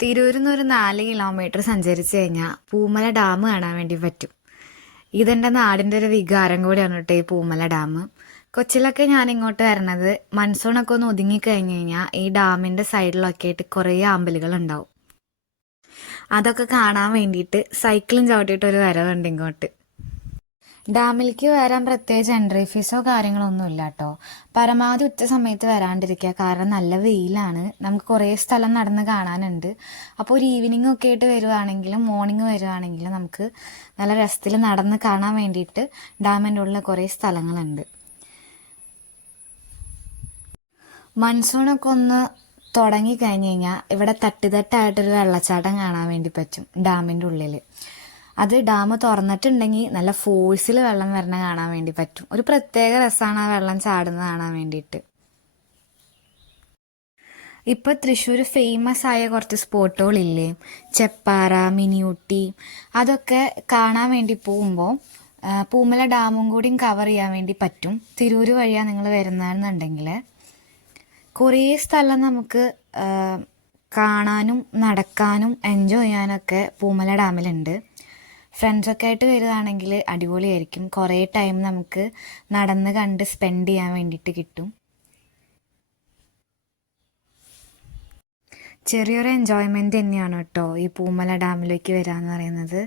തിരൂരിൽ നിന്ന് ഒരു 4 കിലോമീറ്റർ സഞ്ചരിച്ച് കഴിഞ്ഞാൽ പൂമല ഡാം കാണാൻ വേണ്ടി പറ്റും. ഇതെൻ്റെ നാടിൻ്റെ ഒരു വികാരം കൂടിയാണ് കേട്ടോ ഈ പൂമല ഡാം. കൊച്ചിലൊക്കെ ഞാൻ ഇങ്ങോട്ട് വരണത് മൺസൂണൊക്കെ ഒന്ന് ഒതുങ്ങിക്കഴിഞ്ഞ് കഴിഞ്ഞാൽ ഈ ഡാമിൻ്റെ സൈഡിലൊക്കെ ആയിട്ട് കുറേ ആമ്പലുകൾ ഉണ്ടാവും. അതൊക്കെ കാണാൻ വേണ്ടിയിട്ട് സൈക്കിളും ചവിട്ടിയിട്ടൊരു വരവുണ്ട് ഇങ്ങോട്ട്. ഡാമിലേക്ക് വരാൻ പ്രത്യേകിച്ച് എൻട്രി ഫീസോ കാര്യങ്ങളൊന്നും ഇല്ല കേട്ടോ. പരമാവധി ഉച്ച സമയത്ത് വരാണ്ടിരിക്കുക, കാരണം നല്ല വെയിലാണ്. നമുക്ക് കുറേ സ്ഥലം നടന്ന് കാണാനുണ്ട്. അപ്പോൾ ഒരു ഈവനിങ് ഒക്കെ ആയിട്ട് വരുവാണെങ്കിലും മോർണിംഗ് വരുവാണെങ്കിലും നമുക്ക് നല്ല രസത്തിൽ നടന്ന് കാണാൻ വേണ്ടിയിട്ട് ഡാമിൻ്റെ ഉള്ളിൽ കുറേ സ്ഥലങ്ങളുണ്ട്. മൺസൂണൊക്കെ ഒന്ന് തുടങ്ങി കഴിഞ്ഞ് കഴിഞ്ഞാൽ ഇവിടെ തട്ടുതട്ടായിട്ടൊരു വെള്ളച്ചാട്ടം കാണാൻ വേണ്ടി പറ്റും ഡാമിൻ്റെ ഉള്ളിൽ. അത് ഡാം തുറന്നിട്ടുണ്ടെങ്കിൽ നല്ല ഫോഴ്സിൽ വെള്ളം വരണ കാണാൻ വേണ്ടി പറ്റും. ഒരു പ്രത്യേക രസമാണ് ആ വെള്ളം ചാടുന്നത് കാണാൻ വേണ്ടിയിട്ട്. ഇപ്പോൾ തൃശ്ശൂർ ഫേമസ് ആയ കുറച്ച് സ്പോട്ടുകളില്ലേ, ചെപ്പാറ, മിനിയൂട്ടി, അതൊക്കെ കാണാൻ വേണ്ടി പോകുമ്പോൾ പൂമല ഡാമും കൂടിയും കവർ ചെയ്യാൻ വേണ്ടി പറ്റും. തിരൂർ വഴിയാണ് നിങ്ങൾ വരുന്നതെന്നുണ്ടെങ്കിൽ കുറേ സ്ഥലം നമുക്ക് കാണാനും നടക്കാനും എൻജോയ് ചെയ്യാനൊക്കെ പൂമല ഡാമിലുണ്ട്. ഫ്രണ്ട്സൊക്കെ ആയിട്ട് വരുവാണെങ്കിൽ അടിപൊളിയായിരിക്കും. കുറേ ടൈം നമുക്ക് നടന്ന് കണ്ട് സ്പെൻഡ് ചെയ്യാൻ വേണ്ടിയിട്ട് കിട്ടും. ചെറിയൊരു എൻജോയ്മെൻറ്റ് തന്നെയാണ് കേട്ടോ ഈ പൂമല ഡാമിലേക്ക് വരിക എന്ന് പറയുന്നത്.